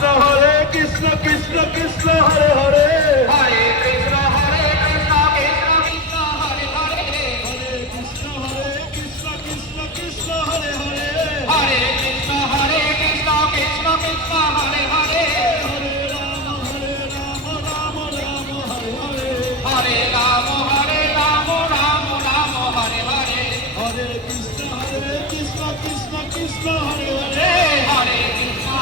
কৃষ্ণ কৃষ্ণ কৃষ্ণ হরে হরে হরে কৃষ্ণ কৃষ্ণ কৃষ্ণ হরে হরে হরে কৃষ্ণ কৃষ্ণ কৃষ্ণ হরে হরে হরে কৃষ্ণ কৃষ্ণ কৃষ্ণ হরে হরে হরে রাম রাম রাম হরে হরে হরে রাম রাম রাম হরে হরে হরে কৃষ্ণ কৃষ্ণ কৃষ্ণ হরে হরে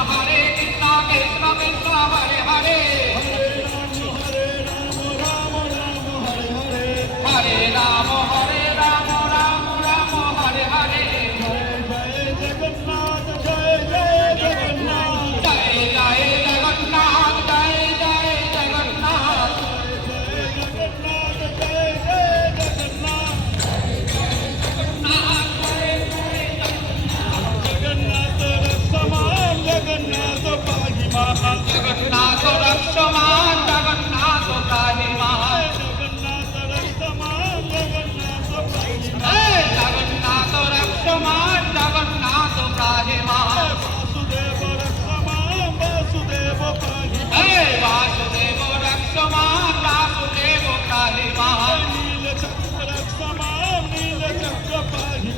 হরে কৃষ্ণ কৃষ্ণ কৃষ্ণ হরে হরে হরে রাম রাম রাম হরে হরে হরে রাম রাম হরে হরে জয় জয় জগন্নাথ জয় জয় জগন্নাথ জয় জয় জগন্নাথ জয় জগন্নাথ জয় জয় জগন্নাথ জগন্নাথ রক্ষমান জগন্নাথ পাহি মহা জগন্নাথ রক্ষমান জগন্নাথ পাহি মহা জগন্নাথ রক্ষমান জগন্নাথ পাহি জগন্নাথ রক্ষমান জগন্নাথ পাহি মহা বাসুদেব রক্ষমান বাসুদেব পাহি বাসুদেব রক্ষমান বাসুদেব পাহি মহা নীল চক্র রক্ষমান নীল চক্র পাহি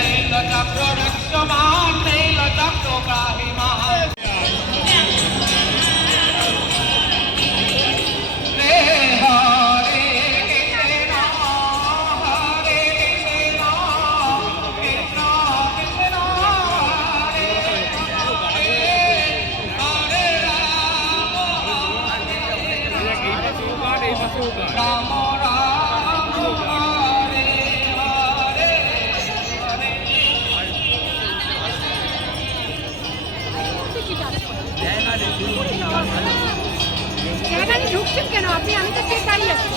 নীল চক্র রক্ষমান নীল চক্র পাহি মহা রাম রাম হরে হরে ঢুকছেন কেন আপনি? আমি তো ঠিক দাঁড়িয়ে আছি।